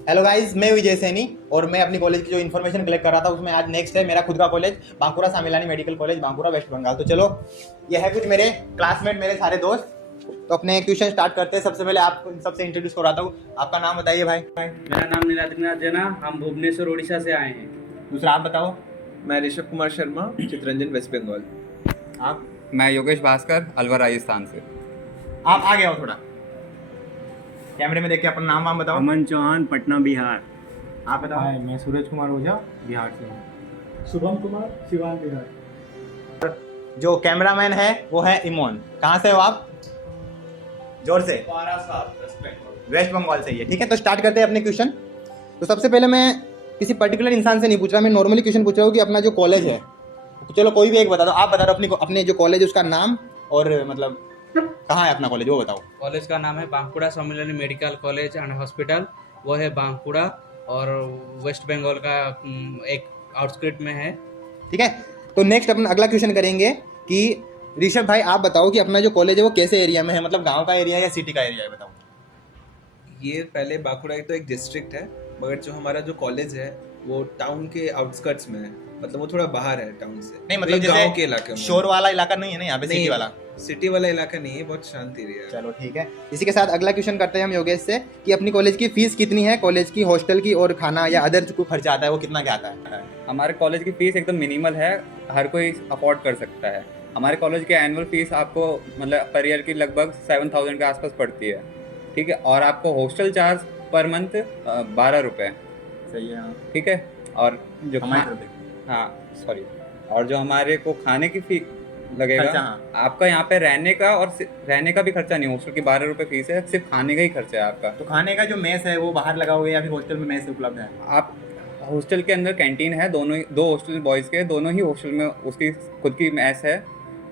Hello guys, मैं विजय सैनी और मैं अपनी कॉलेज की जो इन्फॉर्मेशन कलेक्ट कर रहा था उसमें आज नेक्स्ट है मेरा खुद का college Bankura Sammilani medical college Bankura West Bengal. तो चलो, ये है कुछ मेरे क्लासमेट, मेरे सारे दोस्त। तो अपने क्वेश्चन स्टार्ट करते हैं। सबसे पहले आप सबसे इंट्रोड्यूस कराता हूँ। आपका नाम बताइए भाई। मेरा नाम नीलाद्रीनाथ जना, हम भुवनेश्वर उड़ीसा से आए हैं। दूसरा आप बताओ। मैं ऋषभ कुमार शर्मा, चितरंजन वेस्ट बंगाल। आप मैं योगेश भास्कर, अलवर राजस्थान से। आप आगे आओ थोड़ा, कैमरे में देख के अपना नाम वाम बताओ। अमन चौहान, पटना बिहार। आप बताओ। मैं सूरज कुमार ओझा, बिहार से हूँ। शुभम कुमार, सिवान, बिहार। जो कैमरामैन है वो है इमोन। कहाँ से हो आप? जोर से। वेस्ट बंगाल से ही है, ठीक है। तो स्टार्ट करते हैं अपने क्वेश्चन। तो सबसे पहले मैं किसी पर्टिकुलर इंसान से नहीं पूछ रहा, मैं नॉर्मली क्वेश्चन पूछ रहा हूँ कि अपना जो कॉलेज है, चलो कोई भी एक बता दो। आप बता दो अपने जो कॉलेज है उसका नाम और मतलब कहाँ है अपना कॉलेज, वो बताओ। कॉलेज का नाम है Bankura Sammilani medical college and hospital, वो है बांकुड़ा और वेस्ट बंगाल का एक आउटस्कर्ट में है। ठीक है। तो नेक्स्ट अपना अगला क्वेश्चन करेंगे कि ऋषभ भाई आप बताओ कि अपना जो कॉलेज है वो कैसे एरिया में है, मतलब गांव का एरिया है या सिटी का एरिया है, बताओ। ये पहले बांकुड़ा तो एक डिस्ट्रिक्ट है, मगर जो हमारा जो कॉलेज है वो टाउन के आउटस्कर्ट्स में है, मतलब वो थोड़ा बाहर है टाउन से। नहीं मतलब गांव के इलाके में। शोर वाला इलाका नहीं है ना यहाँ पे, सिटी वाला। सिटी वाला इलाका नहीं है, बहुत शांत एरिया है। चलो ठीक है। इसी के साथ अगला क्वेश्चन करते हैं हम योगेश से कि अपनी कॉलेज की फीस कितनी है, कॉलेज की, हॉस्टल की और खाना या अदर जो खर्चा आता है वो कितना क्या आता है? हमारे कॉलेज की फ़ीस एकदम मिनिमल है, हर कोई अफोर्ड कर सकता है। हमारे कॉलेज की एनुअल फीस आपको मतलब पर ईयर की लगभग 7,000 के आसपास पड़ती है, ठीक है। और आपको हॉस्टल चार्ज पर मंथ 12 रुपये, सही है। हाँ। ठीक है। और जो हाँ सॉरी, और जो हमारे को खाने की फी लगेगा खर्चा, हाँ। आपका यहाँ पे रहने का और रहने का भी खर्चा नहीं, हॉस्टल की 12 रुपये फीस है, सिर्फ खाने का ही खर्चा है आपका। तो खाने का जो मेस है वो बाहर लगाओगे या फिर हॉस्टल में मेस उपलब्ध है? आप हॉस्टल के अंदर कैंटीन है, दोनों ही, दो हॉस्टल बॉयज़ के, दोनों ही हॉस्टल में उसकी खुद की मैस है।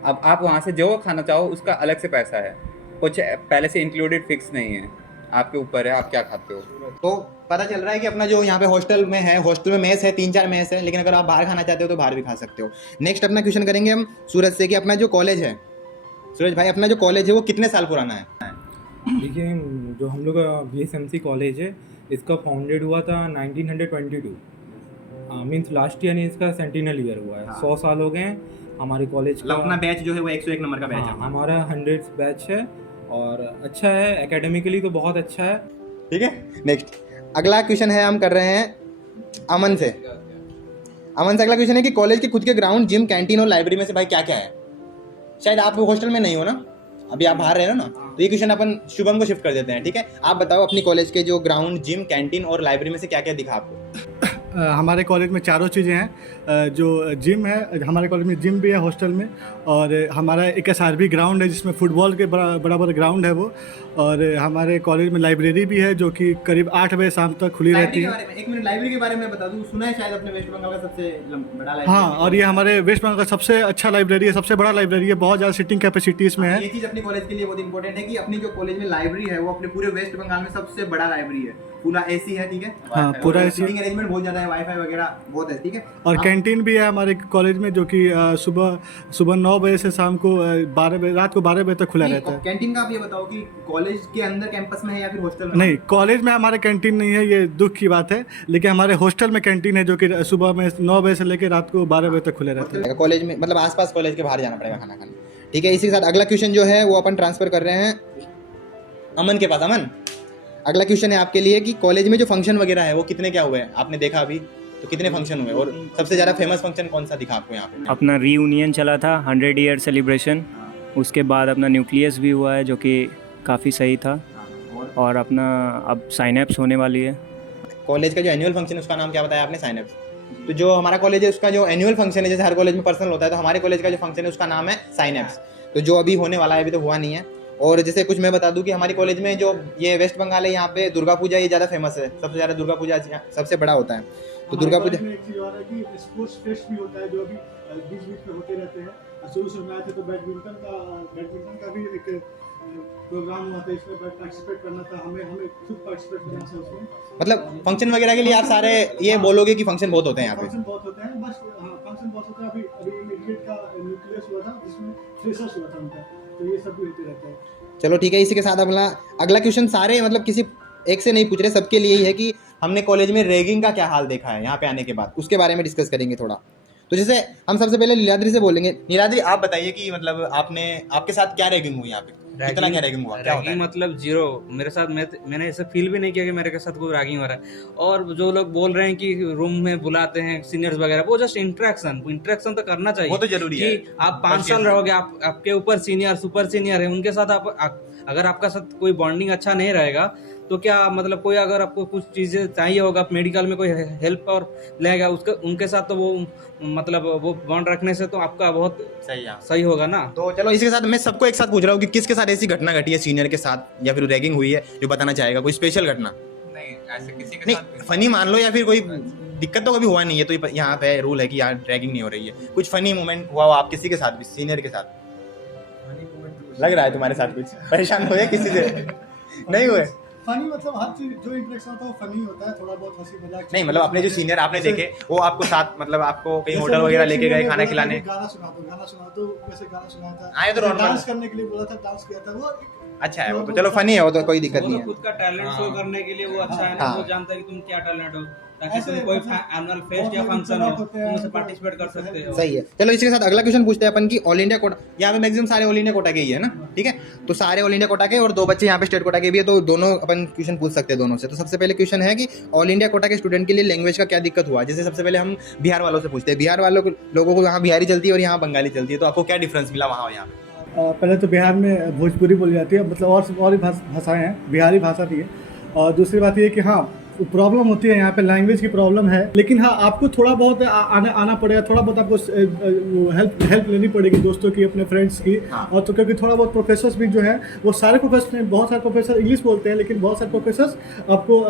अब आप वहाँ से जो खाना चाहो उसका अलग से पैसा है, कुछ पहले से इंक्लूडेड फिक्स नहीं है, आपके ऊपर है आप क्या खाते हो। तो पता चल रहा है कि अपना जो यहाँ पे हॉस्टल में है, हॉस्टल में मेस है, 3-4 मेस है, लेकिन अगर आप बाहर खाना चाहते हो तो बाहर भी खा सकते हो। नेक्स्ट अपना क्वेश्चन करेंगे हम सूरज से कि अपना जो कॉलेज है, सूरज भाई अपना जो कॉलेज है वो कितने साल पुराना है? देखिए, जो हम लोग का BSMC कॉलेज है, इसका फाउंडेड हुआ था 1922। मीन्स लास्ट ईयर इसका सेंटिनल ईयर हुआ है। हाँ। 100 साल हो गए हैं हमारे कॉलेज का। अपना बैच जो है वो 101 नंबर का बैच है। हमारा 100 बैच है और अच्छा है, एकेडमिकली तो बहुत अच्छा है। ठीक है। नेक्स्ट अगला क्वेश्चन है, हम कर रहे हैं अमन से। अमन से अगला क्वेश्चन है कि कॉलेज के खुद के ग्राउंड, जिम, कैंटीन और लाइब्रेरी में से भाई क्या क्या है? शायद आप हॉस्टल में नहीं हो ना, अभी आप बाहर रहे हो ना, तो ये क्वेश्चन अपन शुभम को शिफ्ट कर देते हैं। ठीक है। आप बताओ अपनी कॉलेज के जो ग्राउंड, जिम, कैंटीन और लाइब्रेरी में से क्या क्या दिखा आपको? हमारे कॉलेज में चारों चीज़ें हैं। जो जिम है, हमारे कॉलेज में जिम भी है हॉस्टल में, और हमारा एक SRB ग्राउंड है जिसमें फुटबॉल के बराबर ग्राउंड है वो, और हमारे कॉलेज में लाइब्रेरी भी है जो कि करीब 8 बजे शाम तक खुली रहती है। एक मिनट, लाइब्रेरी के बारे में बता दूं, सुना है शायद अपने वेस्ट बंगाल का सबसे बड़ा लाइब्रेरी। हाँ, और ये हमारे वेस्ट बंगाल का सबसे अच्छा लाइब्रेरी है, सबसे बड़ा लाइब्रेरी है, बहुत ज़्यादा सीटिंग कैपेसिटी इसमें है। ये चीज़ अपनी कॉलेज के लिए बहुत इंपॉर्टेंट है कि अपनी जो कॉलेज में लाइब्रेरी है वो अपने पूरे वेस्ट बंगाल में सबसे बड़ा लाइब्रेरी है। पूरा AC है, ठीक है। हाँ, पूरा AC। सीटिंग अरेंजमेंट बहुत ज़्यादा है, वाईफाई वगैरह बहुत है, ठीक है। और कैंटीन भी है हमारे कॉलेज में जो कि सुबह 9 बजे से शाम को 12 बजे, रात को 12 बजे तक खुला रहता है। कैंटीन का आप ये बताओ कि कॉलेज के अंदर कैंपस में है या फिर हॉस्टल में? नहीं, कॉलेज में हमारे कैंटीन नहीं है, ये दुख की बात है, लेकिन हमारे हॉस्टल में कैंटीन है जो कि सुबह में 9 बजे से लेकर रात को 12 बजे तक खुले रहते हैं। कॉलेज में मतलब आसपास कॉलेज के बाहर जाना पड़ेगा खाना खाने, ठीक है। इसी के साथ अगला क्वेश्चन जो है वो अपन ट्रांसफर कर रहे हैं अमन के पास। अमन, अगला क्वेश्चन है आपके लिए कि कॉलेज में जो फंक्शन वगैरह है वो कितने क्या हुए हैं, आपने देखा अभी तो कितने फंक्शन हुए और सबसे ज़्यादा फेमस फंक्शन कौन सा दिखा आपको यहाँ पे? अपना रीयूनियन चला था, 100 ईयर सेलिब्रेशन। उसके बाद अपना न्यूक्लियस भी हुआ है जो कि काफ़ी सही था, और अपना अब साइनअप्स होने वाली है। कॉलेज का जो एनुअल फंक्शन है उसका नाम क्या बताया आपने? साइनअप्स। तो जो हमारा कॉलेज है उसका जो एनुअल फंक्शन है, जैसे हर कॉलेज में पर्सनल होता है, तो हमारे कॉलेज का जो फंक्शन है उसका नाम है साइनअप्स। तो जो अभी होने वाला है, अभी तो हुआ नहीं है। और जैसे कुछ मैं बता दूं कि हमारी कॉलेज में जो ये वेस्ट बंगाल है, यहाँ पे दुर्गा पूजा ये ज़्यादा फेमस है, सबसे ज़्यादा दुर्गा पूजा सबसे बड़ा होता है। तो दुर्गा पूजा एक चीज़ और है कि स्पोर्ट्स फेस्ट भी होता है जो अभी बीच बीच में होते रहते हैं। शुरू में आए थे तो बैडमिंटन का भी एक प्रोग्राम हुआ था, इसमें पार्टिसिपेट करना था, हमें खुद पार्टिसिपेट करना था उसमें। मतलब फंक्शन वगैरह के लिए आप सारे ये बोलोगे कि फंक्शन बहुत होते हैं यहाँ पे? फंक्शन बहुत होते हैं, बस हाँ, फंक्शन बहुत होता है। अभी इमीडिएट का न्यूक्लियस हुआ था जिसमें फ्रेशर्स हुआ था उनका, तो ये सब भी होते रहता है। चलो ठीक है। इसी के साथ अगला क्वेश्चन सारे मतलब किसी एक से नहीं पूछ रहे, सबके लिए ही है कि हमने कॉलेज में रैगिंग का क्या हाल देखा है यहाँ पे आने के बाद, उसके बारे में डिस्कस करेंगे थोड़ा। तो जैसे हम सबसे पहले नीलाद्री से बोलेंगे। नीलाद्री, आप बताइए कि मतलब आपके साथ क्या रैगिंग हुई यहाँ पे, कितना क्या रैगिंग हुआ, क्या होता है? रैगिंग मतलब जीरो मेरे साथ। मैंने ऐसा फील भी नहीं किया कि मेरे साथ कोई रैगिंग हो रहा है। और जो लोग बोल रहे हैं कि रूम में बुलाते हैं सीनियर्स वगैरह, वो जस्ट इंटरेक्शन तो करना चाहिए। वो तो जरूरी है कि आप 5 साल रहोगे, आपके ऊपर सीनियर सुपर सीनियर है, उनके साथ अगर आपका साथ कोई बॉन्डिंग अच्छा नहीं रहेगा तो क्या मतलब कोई अगर आपको कुछ चीज़ें चाहिए होगा, मेडिकल में कोई हेल्प और लेगा उसके उनके साथ, तो वो मतलब वो बॉन्ड रखने से तो आपका बहुत सही होगा ना। तो चलो इसके साथ मैं सबको एक साथ पूछ रहा हूँ कि किसके साथ ऐसी घटना घटी है सीनियर के साथ या फिर रैगिंग हुई है जो बताना चाहेगा, कोई स्पेशल घटना? नहीं, ऐसे किसी के नहीं, साथ फनी मान लो, या फिर कोई दिक्कत तो कभी हुआ नहीं है, तो यहाँ पे रूल है कि यार रैगिंग नहीं हो रही है। कुछ फनी मोमेंट हुआ हो आप किसी के साथ भी, सीनियर के साथ? लग रहा है तुम्हारे साथ कुछ परेशान हुए किसी से? नहीं हुए? फनी मतलब हर चीज जो इंटरेक्शन होता है वो फनी होता है, थोड़ा बहुत हंसी मजाक। नहीं मतलब अपने जो सीनियर आपने देखे वो आपको साथ मतलब आपको कहीं होटल वगैरह लेके गए खाना खिलाने? गाना सुना तो वैसे गाना सुनाया था, आए तो normal। डांस करने के लिए बोला था, डांस किया था। वो अच्छा है वो तो, चलो फनी है वो तो, कोई दिक्कत वो नहीं तो है। खुद का टैलेंट शो करने के लिए वो अच्छा है ना, हाँ। वो जानता है कि तुम क्या टैलेंट हो, ताकि ऐसे तुम कोई मतलब एनुअल फेस्ट या बहुत फंक्शन लोग हो होते हैं, तुम उसमें उनको पार्टिसिपेट कर सकते हो। सही है। चलो इसके साथ अगला क्वेश्चन पूछते हैं अपन की ऑल इंडिया कोटा। यहाँ पे मैक्सिमम सारे ऑल इंडिया कोटा के ही है ना, ठीक है? तो सारे ऑल इंडिया कोटा के और 2 बच्चे यहाँ पे स्टेट कोटा के भी है, तो दोनों अपन क्वेश्चन पूछ सकते हैं दोनों से। तो सबसे पहले क्वेश्चन है कि ऑल इंडिया कोटा के स्टूडेंट के लिए लैंग्वेज का क्या दिक्कत हुआ? जैसे सबसे पहले हम बिहार वालों से पूछते हैं, बिहार वालों लोगों को यहाँ बिहारी चलती है और यहाँ बंगाली चलती है, तो आपको क्या डिफरेंस मिला वहाँ और यहाँ पे? पहले तो बिहार में भोजपुरी बोली जाती है, मतलब और भी भाषाएं हैं, बिहारी भाषा भी है। और दूसरी बात ये है कि हाँ प्रॉब्लम होती है यहाँ पे, लैंग्वेज की प्रॉब्लम है, लेकिन हाँ आपको थोड़ा बहुत आना पड़ेगा, थोड़ा बहुत आपको हेल्प लेनी पड़ेगी दोस्तों की, अपने फ्रेंड्स की। और तो क्योंकि थोड़ा बहुत प्रोफेसर्स भी जो है वो सारे प्रोफेसर, बहुत सारे प्रोफेसर इंग्लिश बोलते हैं, लेकिन बहुत सारे प्रोफेसर्स आपको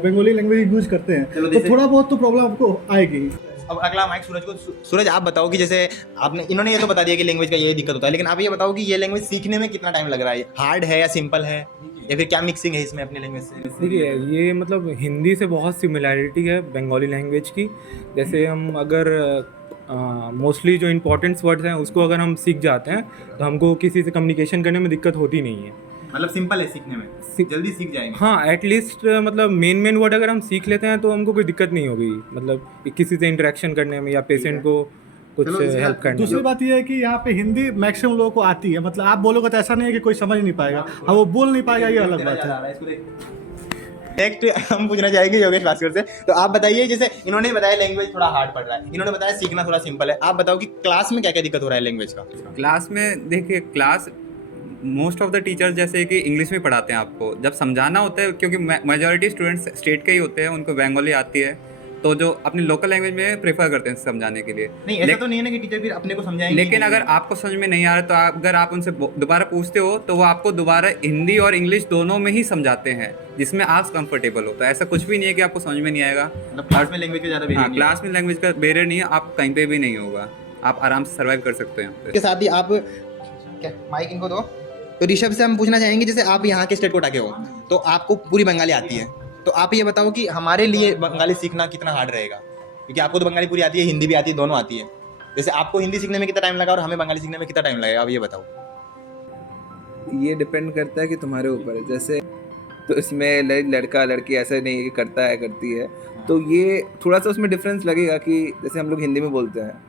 बंगाली लैंग्वेज यूज करते हैं, तो थोड़ा बहुत तो प्रॉब्लम आपको आएगी। अब अगला माइक सूरज को। सूरज आप बताओ कि जैसे आपने इन्होंने ये तो बता दिया कि लैंग्वेज का ये दिक्कत होता है, लेकिन आप ये बताओ कि ये लैंग्वेज सीखने में कितना टाइम लग रहा है? हार्ड है या सिंपल है या फिर क्या मिक्सिंग है इसमें अपनी लैंग्वेज से? देखिए ये मतलब हिंदी से बहुत सिमिलैरिटी है बंगाली लैंग्वेज की। जैसे हम अगर मोस्टली जो इम्पोर्टेंट वर्ड्स हैं उसको अगर हम सीख जाते हैं तो हमको किसी से कम्युनिकेशन करने में दिक्कत होती नहीं है। मतलब सिंपल है सीखने में, जल्दी सीख जाएंगे। हाँ एटलीस्ट मतलब मेन वर्ड अगर हम सीख लेते हैं तो हमको कोई दिक्कत नहीं होगी, मतलब किसी से इंटरेक्शन करने में या पेशेंट को कुछ हेल्प करने में। दूसरी बात यह है कि यहाँ पे हिंदी मैक्सिमम लोगों को आती है, मतलब आप बोलोगे तो ऐसा नहीं है कि कोई समझ नहीं पाएगा, हाँ वो बोल नहीं पाएगा, ये अलग बात है। एक तो हम पूछना चाहेंगे योगेश भास्कर से, तो आप बताइए, जैसे इन्होंने बताया लैंग्वेज थोड़ा हार्ड पड़ रहा है, इन्होंने बताया सीखना थोड़ा सिंपल है, आप बताओ कि क्लास में क्या क्या दिक्कत हो रहा है लैंग्वेज का? क्लास में देखिए, class most of the teachers जैसे कि इंग्लिश में पढ़ाते हैं आपको, जब समझाना होता है क्योंकि मेजॉरिटी स्टूडेंट्स स्टेट के ही होते हैं, उनको बंगाली आती है, तो जो अपनी लोकल लैंग्वेज में प्रेफर करते हैं समझाने के लिए। नहीं ऐसा तो नहीं है ना कि टीचर फिर अपने को समझाएंगे। लेकिन अगर आपको समझ में नहीं आ रहा तो अगर आप उनसे दोबारा पूछते हो तो वो आपको दोबारा हिंदी और इंग्लिश दोनों में ही समझाते हैं, जिसमें आप कंफर्टेबल हो। तो ऐसा कुछ भी नहीं है कि आपको समझ में नहीं आएगा। मतलब क्लास में लैंग्वेज का ज़्यादा हाँ, क्लास में लैंग्वेज का बैरियर नहीं है, आप कहीं पे भी नहीं होगा, आप आराम से सर्वाइव कर सकते हैं। इसके साथ ही आप क्या माइक इनको दो। तो ऋषभ से हम पूछना चाहेंगे, जैसे आप यहाँ के स्टेट कोटा के हो तो आपको पूरी बंगाली आती है, तो आप ये बताओ कि हमारे लिए बंगाली सीखना कितना हार्ड रहेगा, क्योंकि आपको तो बंगाली पूरी आती है, हिंदी भी आती है, दोनों आती है। जैसे आपको हिंदी सीखने में कितना टाइम लगा और हमें बंगाली सीखने में कितना टाइम लगेगा, आप ये बताओ। ये डिपेंड करता है कि तुम्हारे ऊपर है। जैसे तो इसमें लड़का लड़की ऐसा नहीं है कि करता है करती है, तो ये थोड़ा सा उसमें डिफरेंस लगेगा कि जैसे हम लोग हिंदी में बोलते हैं,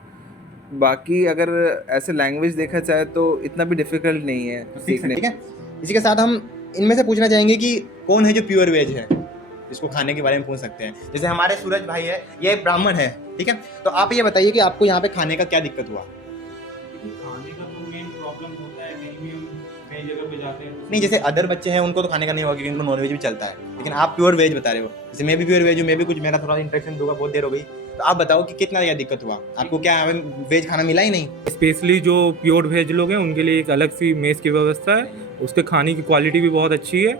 बाकी अगर ऐसे लैंग्वेज देखा जाए तो इतना भी डिफिकल्ट नहीं है सीखने। ठीक है, इसी के साथ हम इनमें से पूछना चाहेंगे कि कौन है जो प्योर वेज है, इसको खाने के बारे में पूछ सकते हैं। जैसे हमारे सूरज भाई है, ये ब्राह्मण है, ठीक है, तो आप ये बताइए कि आपको यहाँ पे खाने का क्या दिक्कत हुआ? खाने का तो मेन प्रॉब्लम होता है, कहीं भी हम कई जगह पे जाते हैं नहीं, जैसे अदर बच्चे हैं उनको तो खाने का नहीं होगा क्योंकि उनको नॉन वेज भी चलता है, लेकिन आप प्योर वेज बता रहे हो। जैसे मैं भी प्योर वेज हूँ, मैं भी कुछ मेरा थोड़ा इंटरेक्शन दूंगा, बहुत देर हो गई, तो आप बताओ कि कितना क्या दिक्कत हुआ आपको, क्या वेज खाना मिला ही नहीं? स्पेशली जो प्योर वेज लोग हैं उनके लिए एक अलग सी मेस की व्यवस्था है, उसके खाने की क्वालिटी भी बहुत अच्छी है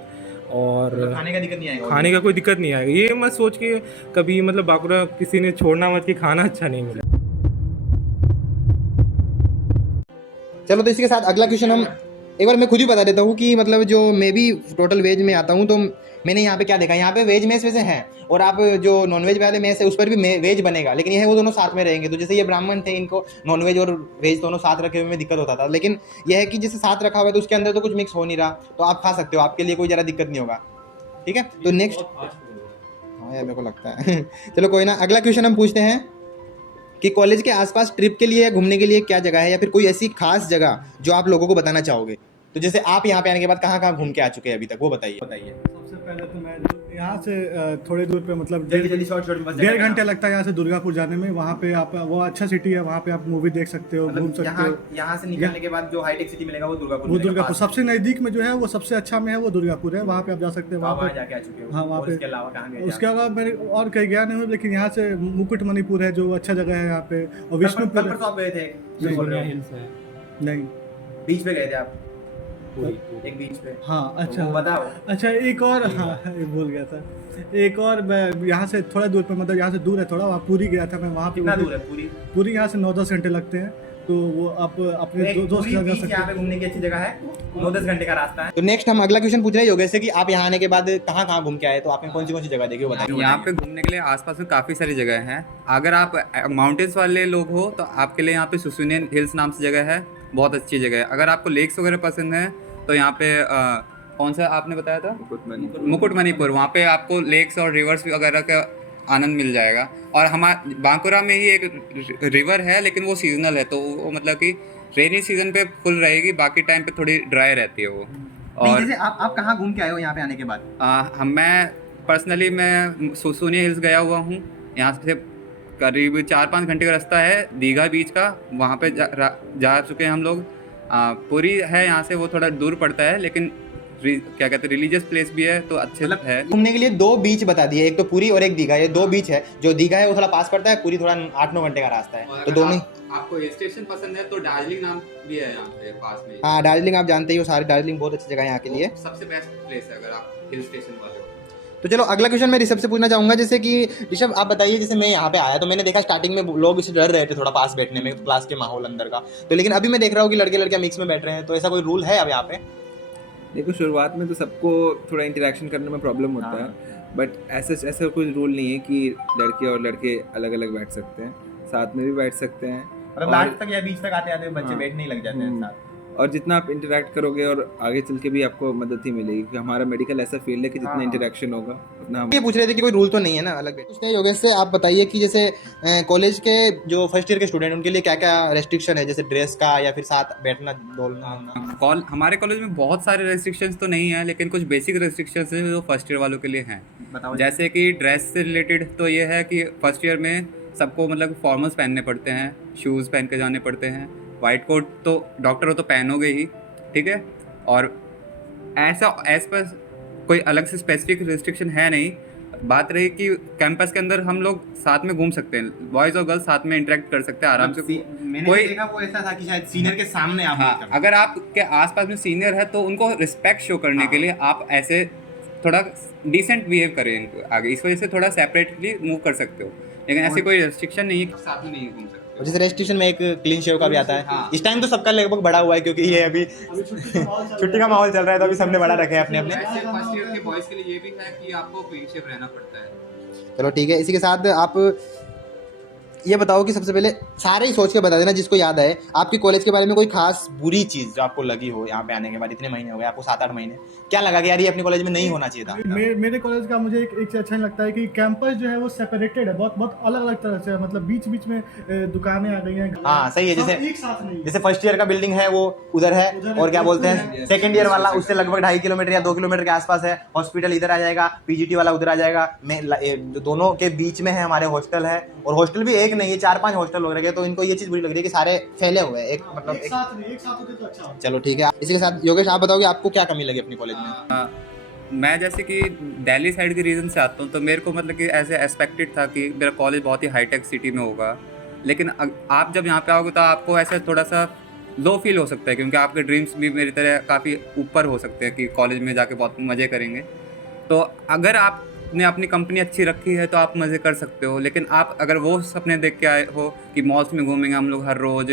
और खाने का दिक्कत नहीं आएगा? खाने का कोई दिक्कत नहीं आएगा। ये मत सोच के कभी मतलब बाकुरा किसी ने छोड़ना मत कि खाना अच्छा नहीं मिला। चलो तो इसके साथ अगला क्वेश्चन हम एक बार मैं खुद ही बता देता हूँ कि मतलब जो मैं भी टोटल वेज में आता हूँ, तो मैंने यहाँ पे क्या देखा, यहाँ पे वेज मेस वैसे हैं और आप जो नॉनवेज वाले मेस है उस पर भी वेज बनेगा, लेकिन यह वो दोनों साथ में रहेंगे। तो जैसे ये ब्राह्मण थे, इनको नॉनवेज और वेज दोनों साथ रखे हुए में दिक्कत होता था, लेकिन यह है कि जैसे साथ रखा हुआ है तो उसके अंदर तो कुछ मिक्स हो नहीं रहा, तो आप खा सकते हो, आपके लिए कोई ज़्यादा दिक्कत नहीं होगा। ठीक है, तो नेक्स्ट हाँ यार मेरे को लगता है चलो कोई ना, अगला क्वेश्चन हम पूछते हैं कि कॉलेज के आसपास ट्रिप के लिए या घूमने के लिए क्या जगह है, या फिर कोई ऐसी खास जगह जो आप लोगों को बताना चाहोगे। तो जैसे आप यहाँ पे आने के बाद कहाँ कहाँ घूम के आ चुके हैं अभी तक, वो बताइए। सबसे पहले तो मैं यहाँ से थोड़े दूर पे मतलब जल्दी शॉर्ट में बस 1.5 घंटे लगता है यहाँ से दुर्गापुर जाने में। वहाँ पे आप, वो अच्छा सिटी है, वहाँ पे आप मूवी देख सकते हो, घूम सकते हो। यहाँ से निकलने के बाद जो हाईटेक सिटी मिलेगा वो दुर्गापुर वो दुर्गापुर सबसे नजदीक में जो है, वो सबसे अच्छा में है, वो दुर्गापुर है। वहाँ पे आप जा सकते हैं। वहाँ पे जाके आ चुके हो। हाँ वहाँ पे। उसके अलावा कहाँ गए? उसके अलावा मैंने और कहीं गया नहीं हूँ, लेकिन यहाँ से मुकुटमणिपुर है जो अच्छा जगह है यहाँ पे, और विष्णुपुर। आप गए थे? नहीं, बीच पे गए थे आप? एक बीच पे। हाँ अच्छा, बताओ। अच्छा एक और, हाँ भूल गया था, एक और मैं यहाँ से थोड़ा दूर पे, मतलब यहाँ से दूर है थोड़ा, वहाँ पूरी गया था मैं। वहाँ पे कितना दूर है पूरी? पूरी यहाँ से 9-10 घंटे लगते हैं, तो वो आप अपने दोस्त के साथ जा सकते यहाँ पे घूमने की अच्छी जगह है, 9-10 घंटे का रास्ता है। तो नेक्स्ट हम अगला क्वेश्चन पूछ रहे हैं योगेश से कि आप यहाँ आने के बाद कहाँ कहाँ घूम के आए, तो आपने कौन सी जगह देखी वो बताइए। यहाँ पे घूमने के लिए आसपास में काफ़ी सारी जगह हैं। अगर आप माउंटेन्स वाले लोग हो तो आपके लिए यहाँ पे सुसुनियन हिल्स नाम से जगह है, बहुत अच्छी जगह है। अगर आपको लेक्स वगैरह पसंद है तो यहाँ पे कौन सा आपने बताया था? मुकुटमणिपुर। वहाँ पे आपको लेक्स और रिवर्स वगैरह का आनंद मिल जाएगा। और हमारे बांकुरा में ही एक रिवर है, लेकिन वो सीजनल है, तो वो मतलब कि रेनी सीजन पे फुल रहेगी, बाकी टाइम पे थोड़ी ड्राई रहती है वो। और जैसे आप कहाँ घूम के आए हो यहाँ पे आने के बाद? मैं पर्सनली मैं सुसुनिया हिल्स गया हुआ हूँ। यहाँ से करीब 4-5 घंटे का रास्ता है दीघा बीच का, वहाँ पे जा चुके हैं हम लोग। पूरी है यहाँ से, वो थोड़ा दूर पड़ता है, लेकिन क्या कहते हैं रिलीजियस प्लेस भी है, तो अच्छे है। घूमने के लिए 2 बीच बता दिए, एक तो पूरी और एक दीघा। ये 2 बीच है, जो दीघा है वो थोड़ा पास पड़ता है, पूरी थोड़ा 8-9 घंटे का रास्ता है। तो दोनों आपको हिल स्टेशन पसंद है तो दार्जिलिंग नाम भी है यहाँ पे पास में। हाँ दार्जिलिंग आप जानते ही हो, सारी दार्जिलिंग बहुत अच्छी जगह है यहाँ के लिए, सबसे बेस्ट प्लेस है अगर आप हिल स्टेशन वाले हो। तो चलो अगला क्वेश्चन मैं ऋषभ से पूछना चाहूंगा। जैसे कि ऋषभ आप बताइए, जैसे मैं यहाँ पे आया तो मैंने देखा स्टार्टिंग में लोग इससे डर रहे थे थोड़ा पास बैठने में, क्लास के माहौल अंदर का, तो लेकिन अभी मैं देख रहा हूँ कि लड़के लड़कियां मिक्स में बैठ रहे हैं, तो ऐसा कोई रूल है अब यहाँ पे? देखो शुरुआत में तो सबको थोड़ा इंटरेक्शन करने में प्रॉब्लम होता है, बट ऐसा कोई रूल नहीं है कि लड़के और लड़के अलग अलग बैठ सकते हैं, साथ में भी बैठ सकते हैं। मतलब लास्ट तक या बीच तक आते आते बच्चे बैठने ही लग जाते हैं साथ। और जितना आप इंटरेक्ट करोगे और आगे चल के भी आपको मदद ही मिलेगी, क्योंकि हमारा मेडिकल ऐसा फील्ड है कि जितना इंटरेक्शन होगा उतना हम। ये पूछ रहे थे कि कोई रूल तो नहीं है ना अलग? पूछते हैं योगेश से, आप बताइए कि जैसे कॉलेज के जो फर्स्ट ईयर के स्टूडेंट उनके लिए क्या क्या रेस्ट्रिक्शन है, जैसे ड्रेस का या फिर साथ बैठना बोलना? हमारे कॉलेज में बहुत सारे रेस्ट्रिक्शंस तो नहीं है, लेकिन कुछ बेसिक रेस्ट्रिक्शंस हैं जो फर्स्ट ईयर वालों के लिए हैं। जैसे कि ड्रेस से रिलेटेड तो ये है कि फर्स्ट ईयर में सबको मतलब फॉर्मल्स पहनने पड़ते हैं, शूज़ पहन के जाने पड़ते हैं, वाइट कोट तो डॉक्टर हो तो पहनोगे ही, ठीक है। और ऐसा पर कोई अलग से स्पेसिफिक रेस्ट्रिक्शन है नहीं। बात रही कि कैंपस के अंदर हम लोग साथ में घूम सकते हैं, बॉयज़ और गर्ल्स साथ में इंटरेक्ट कर सकते हैं आराम से। कोई देखा वो ऐसा था कि शायद सीनियर के सामने आप, हाँ, अगर आपके आसपास में सीनियर है तो उनको रिस्पेक्ट शो करने के लिए आप ऐसे थोड़ा डिसेंट बिहेव करें इनको आगे, इस वजह से थोड़ा सेपरेटली मूव कर सकते हो, लेकिन ऐसी कोई रेस्ट्रिक्शन नहीं है कि साथ में नहीं घूम सकते। जैसे रेस्ट्रिक्शन में एक क्लीन शेव का भी आता है। हाँ। इस टाइम तो सबका लगभग बड़ा हुआ है, क्योंकि ये अभी छुट्टी का माहौल चल रहा है, तो अभी सबने बड़ा रखे हैं अपने अपने। फर्स्ट ईयर के बॉयज़ के लिए ये भी है कि आपको क्लीन शेव रहना पड़ता है। चलो ठीक है, इसी के साथ आप ये बताओ कि सबसे पहले सारे ही सोच के बता देना जिसको याद आए, आपकी कॉलेज के बारे में कोई खास बुरी चीज़ जो आपको लगी हो यहाँ पे आने के बाद। इतने महीने हो गए आपको, 7-8 महीने, क्या लगा कि यार ये अपने कॉलेज में नहीं होना चाहिए था? मेरे कॉलेज का मुझे एक चीज़ अच्छा नहीं लगता है कि कैंपस जो है वो सेपरेटेड है, बहुत अलग अलग तरह से, मतलब बीच बीच में दुकानें आ गई हैं। हाँ सही है, जैसे एक साथ नहीं, जैसे फर्स्ट ईयर का बिल्डिंग है वो उधर है, और क्या बोलते हैं सेकंड ईयर वाला उससे लगभग 2.5 किलोमीटर या 2 किलोमीटर के आसपास है, हॉस्पिटल इधर आ जाएगा, पीजीटी वाला उधर आ जाएगा। दोनों के बीच में है हमारे हॉस्टल है, और हॉस्टल भी एक नहीं है, 4-5 हॉस्टल हो रखे हैं, तो इनको ये चीज़ बुरी लग रही है कि सारे फैले हुए हैं, एक मतलब एक साथ नहीं, एक साथ होते तो अच्छा। चलो ठीक है, इसी के साथ योगेश आप बताओ कि आपको क्या कमी लगी अपनी कॉलेज में? मैं जैसे कि दिल्ली साइड के रीजन से आता हूँ, तो मेरे को मतलब कि ऐसे एक्सपेक्टेड था कि मेरा कॉलेज बहुत ही हाईटेक सिटी में होगा, लेकिन आप जब यहाँ पे आओगे तो आपको ऐसा थोड़ा सा लो फील हो सकता है, क्योंकि आपके ड्रीम्स भी मेरी तरह काफ़ी ऊपर हो सकते हैं कि कॉलेज में जाके बहुत मज़े करेंगे। तो अगर आपने अपनी कंपनी अच्छी रखी है तो आप मज़े कर सकते हो, लेकिन आप अगर वो सपने देख के आए हो कि मॉल्स में घूमेंगे हम लोग हर रोज़,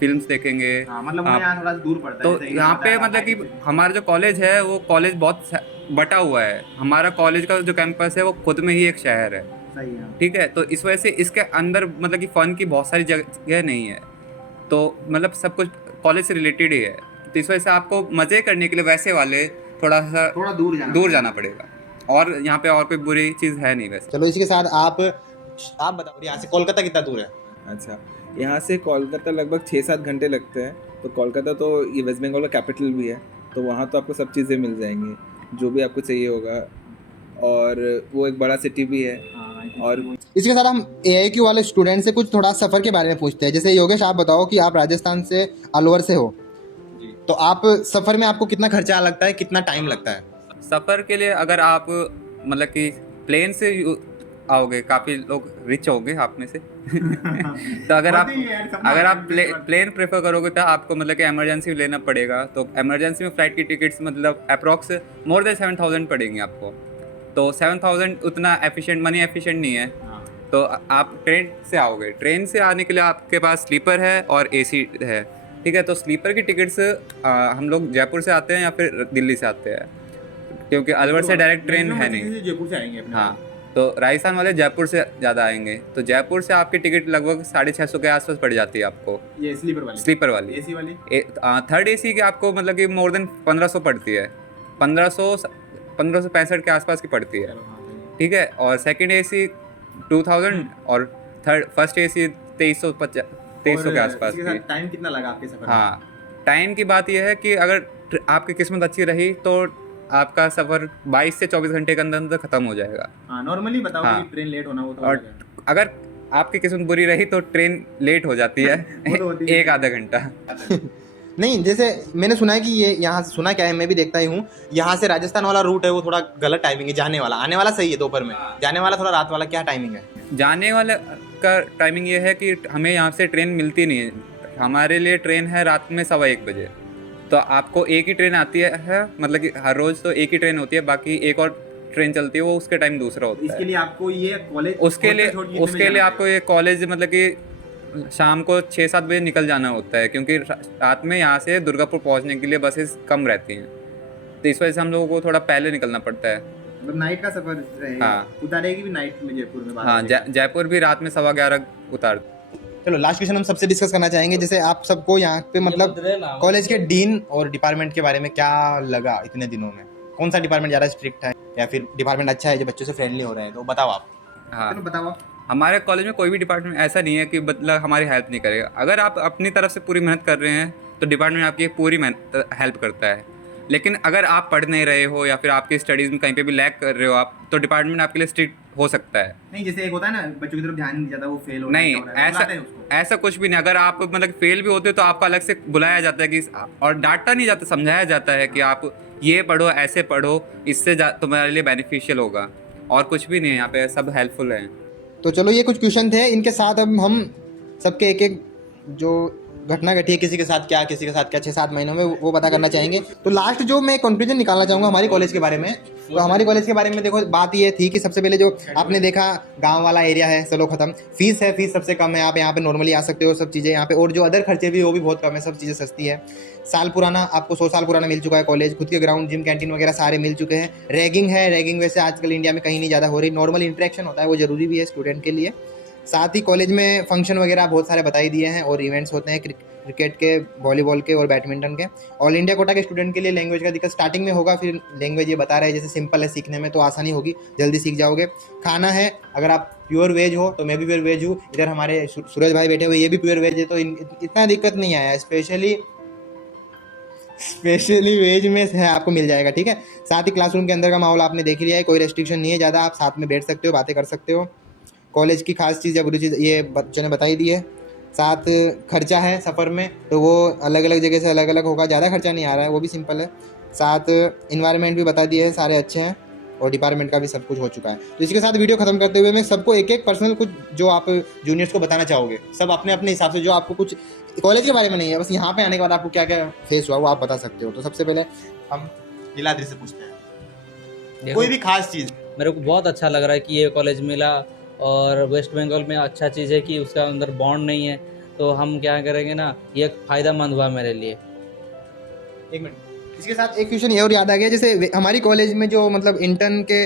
फिल्म्स देखेंगे, मतलब यहाँ थोड़ा दूर पड़ता है, तो यहाँ पे मतलब कि हमारा जो कॉलेज है वो कॉलेज बहुत बटा हुआ है। हमारा कॉलेज का जो कैंपस है वो खुद में ही एक शहर है, सही है, ठीक है। तो इस वजह से इसके अंदर मतलब कि फ़न की बहुत सारी जगह नहीं है, तो मतलब सब कुछ कॉलेज से रिलेटेड ही है। तो इस वजह से आपको मज़े करने के लिए वैसे वाले थोड़ा सा थोड़ा दूर जाना पड़ेगा। और यहाँ पे और कोई बुरी चीज़ है नहीं वैसे। चलो इसी के साथ आप बताओ यहाँ से कोलकाता कितना दूर है? अच्छा, यहाँ से कोलकाता लगभग 6-7 घंटे लगते हैं। तो कोलकाता तो ये वेस्ट बंगाल का कैपिटल भी है, तो वहाँ तो आपको सब चीज़ें मिल जाएंगी जो भी आपको चाहिए होगा, और वो एक बड़ा सिटी भी है। और इसके साथ हम AIQ वाले स्टूडेंट से कुछ थोड़ा सफ़र के बारे में पूछते हैं। जैसे योगेश, आप बताओ कि आप राजस्थान से अलवर से हो, तो आप सफ़र में आपको कितना खर्चा लगता है, कितना टाइम लगता है? सफ़र के लिए अगर आप मतलब कि प्लेन से आओगे, काफ़ी लोग रिच होगे आप में से तो अगर आप प्लेन प्रेफर करोगे तो आपको मतलब कि इमरजेंसी लेना पड़ेगा। तो इमरजेंसी में फ़्लाइट की टिकट्स मतलब अप्रॉक्स मोर देन 7,000 पड़ेंगी आपको। तो 7,000 उतना मनी एफिशिएंट नहीं है। तो आप ट्रेन से आओगे, ट्रेन से आने के लिए आपके पास स्लीपर है और AC है, ठीक है। तो स्लीपर की टिकट्स हम लोग जयपुर से आते हैं या फिर दिल्ली से आते हैं, क्योंकि अलवर से डायरेक्ट ट्रेन है नहीं। जयपुर से आएंगे अपने। हाँ, तो राजस्थान वाले जयपुर से ज़्यादा आएंगे, तो जयपुर से आपकी टिकट लगभग 650 के आसपास पड़ जाती है आपको। ये स्लीपर वाली AC वाली थर्ड AC की आपको मतलब कि मोर देन 1500 पड़ती है, 1565 के आसपास की पड़ती है, ठीक है। और सेकंड AC 2000 और फर्स्ट AC 2300 के आसपास की। टाइम कितना लगा आपके सफर में? हाँ, टाइम की बात यह है कि अगर आपकी किस्मत अच्छी रही तो आपका सफ़र 22 से 24 घंटे के अंदर खत्म हो जाएगा। हाँ, नॉर्मली बताओ हाँ। कि ट्रेन लेट होना वो तो और अगर आपकी किस्मत बुरी रही तो ट्रेन लेट हो जाती है वो तो होती है। 1-आधा घंटा। नहीं, जैसे मैंने सुना है कि ये यहाँ से, सुना क्या है, मैं भी देखता ही हूँ, यहाँ से राजस्थान वाला रूट है वो थोड़ा गलत टाइमिंग है जाने वाला। आने वाला सही है दोपहर में, जाने वाला थोड़ा रात वाला। क्या टाइमिंग है जाने वाले का? टाइमिंग ये है कि हमें यहाँ से ट्रेन मिलती नहीं है। हमारे लिए ट्रेन है रात में 1:15 बजे। तो आपको एक ही ट्रेन आती है, मतलब कि हर रोज़ तो एक ही ट्रेन होती है, बाकी एक और ट्रेन चलती है, वो उसके टाइम दूसरा होता है। इसके लिए आपको ये कॉलेज, उसके लिए आपको ये कॉलेज मतलब कि शाम को 6-7 बजे निकल जाना होता है, क्योंकि रात में यहाँ से दुर्गापुर पहुँचने के लिए बसेस कम रहती हैं, तो इस वजह से हम लोगों को थोड़ा पहले निकलना पड़ता है। मतलब नाइट का सफर रहेगा। हाँ, उतारेगी भी नाइट में जयपुर में? हाँ, जयपुर भी रात में 11:15 उतार। चलो लास्ट क्वेश्चन हम सबसे डिस्कस करना चाहेंगे। जैसे आप सबको यहाँ पे मतलब कॉलेज के डीन और डिपार्टमेंट के बारे में क्या लगा इतने दिनों में? कौन सा डिपार्टमेंट ज़्यादा स्ट्रिक्ट है या फिर डिपार्टमेंट अच्छा है जो बच्चों से फ्रेंडली हो रहे हैं? तो बताओ आप। हाँ, चलो बताओ। हमारे कॉलेज में कोई भी डिपार्टमेंट ऐसा नहीं है कि मतलब हमारी हेल्प नहीं करेगा। अगर आप अपनी तरफ से पूरी मेहनत कर रहे हैं तो डिपार्टमेंट आपकी पूरी हेल्प करता है। लेकिन अगर आप पढ़ नहीं रहे हो या फिर आपकी स्टडीज़ में कहीं पे भी लैग कर रहे हो आप, तो डिपार्टमेंट आपके लिए स्ट्रिक्ट हो सकता है। नहीं, जैसे एक होता है ना बच्चों की तरफ ध्यान नहीं जाता, वो फेल हो नहीं, ऐसा कुछ भी नहीं। अगर आप मतलब फेल भी होते हो तो आपको अलग से बुलाया जाता है कि, और डांटा नहीं जाता, समझाया जाता है कि आप ये पढ़ो, ऐसे पढ़ो, इससे तुम्हारे लिए बेनिफिशियल होगा। और कुछ भी नहीं है, यहाँ पे सब हेल्पफुल है। तो चलो ये कुछ क्वेश्चन थे, इनके साथ अब हम सबके एक एक जो घटना घटी है किसी के साथ क्या 6-7 महीनों में वो पता करना चाहेंगे। तो लास्ट जो मैं कंक्लूजन निकालना चाहूँगा हमारी कॉलेज के बारे में, तो हमारी कॉलेज के बारे में देखो बात ये थी कि सबसे पहले जो आपने देखा गांव वाला एरिया है, चलो खत्म। फीस सबसे कम है, आप यहाँ पे नॉर्मली आ सकते हो, सब चीज़ें यहाँ पे, और जो अदर खर्चे भी वो भी बहुत कम है, सब चीज़ें सस्ती है। साल पुराना, आपको 100 साल पुराना मिल चुका है कॉलेज, खुद के ग्राउंड, जिम, कैंटीन वगैरह सारे मिल चुके हैं। रैगिंग है, रैगिंग वैसे आजकल इंडिया में कहीं नहीं ज़्यादा हो रही, नॉर्मल इंटरेक्शन होता है, वो ज़रूरी भी है स्टूडेंट के लिए। साथ ही कॉलेज में फंक्शन वगैरह बहुत सारे बता ही दिए हैं, और इवेंट्स होते हैं क्रिकेट के, वॉलीबॉल के और बैडमिंटन के। ऑल इंडिया कोटा के स्टूडेंट के लिए लैंग्वेज का दिक्कत स्टार्टिंग में होगा, फिर लैंग्वेज ये बता रहे हैं जैसे सिंपल है सीखने में, तो आसानी होगी, जल्दी सीख जाओगे। खाना है, अगर आप प्योर वेज हो तो मैं भी प्योर वेज हूँ, इधर हमारे सूरज भाई बैठे हुए ये भी प्योर वेज है, तो इतना दिक्कत नहीं आया। स्पेशली वेज में है, आपको मिल जाएगा, ठीक है। साथ ही क्लासरूम के अंदर का माहौल आपने देख लिया है, कोई रेस्ट्रिक्शन नहीं है ज़्यादा, आप साथ में बैठ सकते हो, बातें कर सकते हो। कॉलेज की खास चीज़ या बुरी चीज़ ये बच्चों ने बताई दी है। साथ खर्चा है सफ़र में, तो वो अलग अलग जगह से अलग अलग होगा, ज़्यादा खर्चा नहीं आ रहा है, वो भी सिंपल है। साथ इन्वायरमेंट भी बता दिए है, सारे अच्छे हैं, और डिपार्टमेंट का भी सब कुछ हो चुका है। तो इसके साथ वीडियो खत्म करते हुए मैं सबको एक एक पर्सनल कुछ जो आप जूनियर्स को बताना चाहोगे, सब अपने अपने हिसाब से, जो आपको कुछ कॉलेज के बारे में नहीं है, बस यहाँ पे आने के बाद आपको क्या क्या फेस हुआ वो आप बता सकते हो। तो सबसे पहले हम नीलाद्री से पूछते हैं, कोई भी खास चीज़। मेरे को बहुत अच्छा लग रहा है कि ये कॉलेज मिला, और वेस्ट बंगाल में अच्छा चीज़ है कि उसका अंदर बॉन्ड नहीं है, तो हम क्या करेंगे ना, ये फ़ायदेमंद हुआ मेरे लिए। एक मिनट, इसके साथ एक क्वेश्चन ये और याद आ गया, जैसे हमारी कॉलेज में जो मतलब इंटर्न के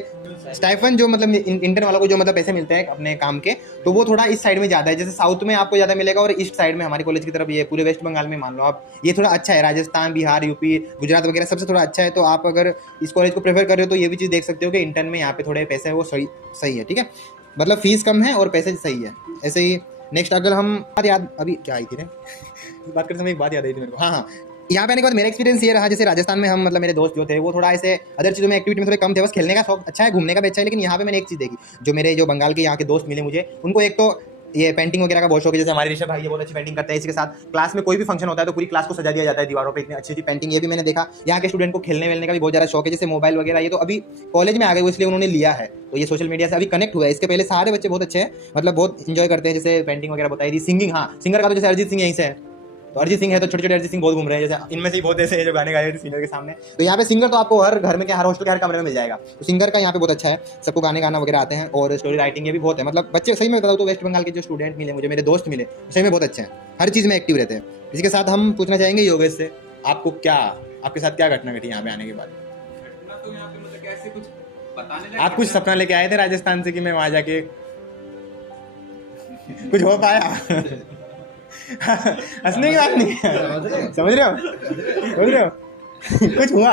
स्टाइफन जो मतलब इंटर्न वालों को जो मतलब पैसे मिलते हैं अपने काम के, तो वो थोड़ा इस साइड में ज़्यादा है, जैसे साउथ में आपको ज़्यादा मिलेगा और ईस्ट साइड में हमारी कॉलेज की तरफ ये पूरे वेस्ट बंगाल में मान लो आप, ये थोड़ा अच्छा है। राजस्थान, बिहार, यूपी, गुजरात वगैरह सबसे थोड़ा अच्छा है। तो आप अगर इस कॉलेज को प्रेफर कर रहे हो तो ये भी चीज़ देख सकते हो कि इंटर्न में यहाँ पे थोड़े पैसे है वो सही है, ठीक है, मतलब फीस कम है और पैसे सही है। ऐसे ही नेक्स्ट अगर हम बात याद अभी क्या आई थी रे बात करते समय एक बात याद आई थी मेरे को, हाँ, यहाँ पे आने के बाद मेरा एक्सपीरियंस ये रहा, जैसे राजस्थान में हम मतलब मेरे दोस्त जो थे वो थोड़ा ऐसे अदर चीज़ों में एक्टिविटी में थोड़े कम थे, बस खेलने का शौक अच्छा है, घूमने का भी अच्छा है। लेकिन यहाँ पे मैंने एक चीज़ देखी, जो मेरे जो बंगाल के यहाँ के दोस्त मिले मुझे, उनको एक तो ये पेंटिंग वगैरह का बहुत शौक है। जैसे हमारे ऋषभ भाई ये बहुत अच्छी पेंटिंग करते हैं। इसके साथ क्लास में कोई भी फंक्शन होता है तो पूरी क्लास को सजा दिया जाता है दीवारों पे, इतनी अच्छी पेंटिंग। ये भी मैंने देखा। यहाँ के स्टूडेंट को खेलने वेलने का भी बहुत ज़्यादा शौक है, जैसे मोबाइल वगैरह, ये तो अभी कॉलेज में आ गए वो इसलिए उन्होंने लिया है, तो ये सोशल मीडिया से अभी कनेक्ट हुआ है। इसके पहले सारे बच्चे बहुत अच्छे हैं, मतलब बहुत इंजॉय करते हैं, जैसे पेंटिंग वगैरह बताई थी। सिंगिंग, हाँ, सिंगर का तो जैसे अरिजीत सिंह यहीं से है, तो अरिजीत सिंह है तो छोटे छोटे अरिजीत सिंह बहुत घूम रहे हैं, जैसे इनमें से ही बहुत ऐसे हैं जो गाने गाए थे सिंगर के सामने। तो यहाँ पे सिंगर तो आपको हर घर में क्या हर हॉस्टल के हर कमरे में मिल जाएगा, तो सिंगर का यहाँ पे बहुत अच्छा है, सबको गाने गाना वगैरह आते हैं और स्टोरी राइटिंग ये भी बहुत है। मतलब बच्चे सही में बताऊँ तो वेस्ट बंगाल के जो स्टूडेंट मिले मुझे, मेरे दोस्त मिले, सही में बहुत अच्छे हैं, हर चीज़ में एक्टिव रहते हैं। इसके साथ हम पूछना चाहेंगे योगेश से, आपको क्या, आपके साथ क्या घटना घटी यहाँ पे आने के बाद? आप कुछ सपना लेके आए थे राजस्थान से कि मैं वहाँ जाके कुछ हो पाया? हंसने की बात नहीं है, समझ रहे हो कुछ हुआ?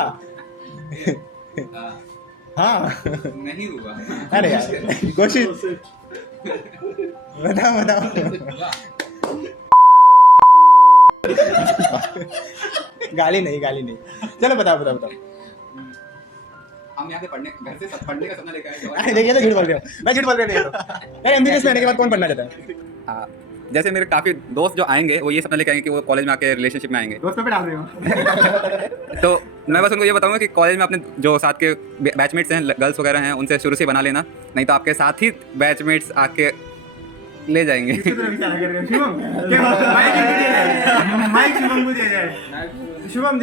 हाँ नहीं हुआ। अरे यार कोशिश बताओ गाली नहीं, चलो बताओ। हम यहाँ से घर से पढ़ने का सपना लेकर आए थे। देखिए तो झूठ बोल रहे हो, मैं झूठ बोल रहा हूँ। एमबीबीएस में आने के बाद कौन पढ़ना चाहता है? हाँ, जैसे मेरे काफ़ी दोस्त जो आएंगे वो ये सपना लेके आएंगे कि वो कॉलेज में आके रिलेशनशिप में आएंगे। दोस्तों पे डाल रहे हो? तो मैं बस उनको ये बताऊंगा कि कॉलेज में अपने जो साथ के बैचमेट्स हैं, गर्ल्स वगैरह हैं, उनसे शुरू से बना लेना, नहीं तो आपके साथ ही बैचमेट्स आके ले जाएंगे। शुभम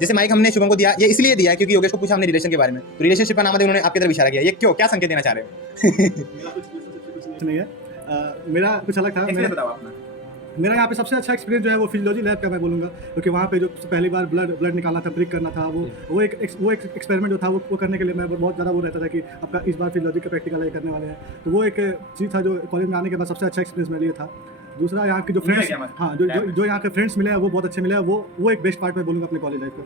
जैसे माइक हमने शुभम को दिया, ये इसलिए दिया क्योंकि योगेश को पूछा हमने रिलेशन के बारे में, तो रिलेशनशिप का नाम है, उन्होंने आपकी तरफ इशारा किया। ये क्यों, क्या संकेत देना चाह रहे हो? कुछ नहीं है, मेरा कुछ अलग था। मेरा यहाँ पे सबसे अच्छा एक्सपीरियंस जो है वो फिजियोलॉजी लैब का मैं बोलूँगा, क्योंकि वहाँ पे जो पहली बार ब्लड निकालना था, ब्रिक करना था, वो एक एक्सपेरिमेंट जो था वो करने के लिए मैं बहुत ज़्यादा वो रहता था कि आपका इस बार फिजियोलॉजी का प्रैक्टिकल ये करने वाले हैं। तो वो एक चीज़ था जो कॉलेज में आने के बाद सबसे अच्छा एक्सपीरियंस मेरे लिए था। दूसरा यहाँ के जो फ्रेंड्स, हाँ, जो यहाँ के फ्रेंड्स मिले हैं वो बहुत अच्छे मिले हैं, वो एक बेस्ट पार्ट मैं बोलूँगा अपने कॉलेज लाइफ का।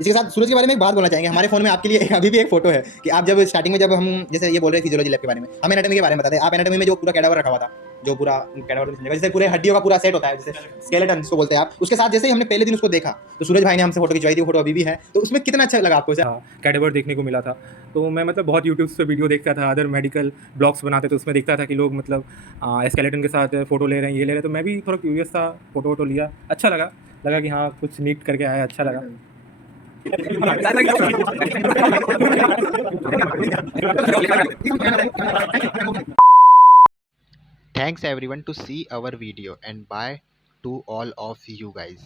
इसके साथ सूरज के बारे में एक बात बोलना चाहेंगे। हमारे फोन में आपके लिए अभी भी एक फोटो है कि आप जब स्टार्टिंग में जब हम जैसे ये बोल रहे हैं फिजियोलॉजी लैब के बारे में, हम एनाटॉमी के बारे में बताते हैं। आप एनाटॉमी में जो पूरा कैडावर रखा हुआ था, जो पूरा कैडावर जैसे पूरे हड्डियों का पूरा सेट होता है, जैसे स्केलेटन उसको बोलते हैं आप, उसके साथ जैसे ही हमने पहले दिन उसको देखा तो सूरज भाई ने हमसे फोटो खिंचवाई थी, फोटो अभी भी है, तो उसमें कितना अच्छा लगा आपको? कैडेवर देखने को मिला था, तो मैं मतलब बहुत यूट्यूब पे वीडियो देखता था, अदर मेडिकल ब्लॉग्स बनाते तो उसमें देखता था कि लोग मतलब स्केलेटन के साथ फोटो ले रहे हैं, ये ले रहे हैं, तो मैं भी थोड़ा क्यूरियस था, फोटो लिया, अच्छा लगा कि हाँ कुछ नीट करके आया, अच्छा लगा। Thanks everyone to see our video and bye to all of you guys.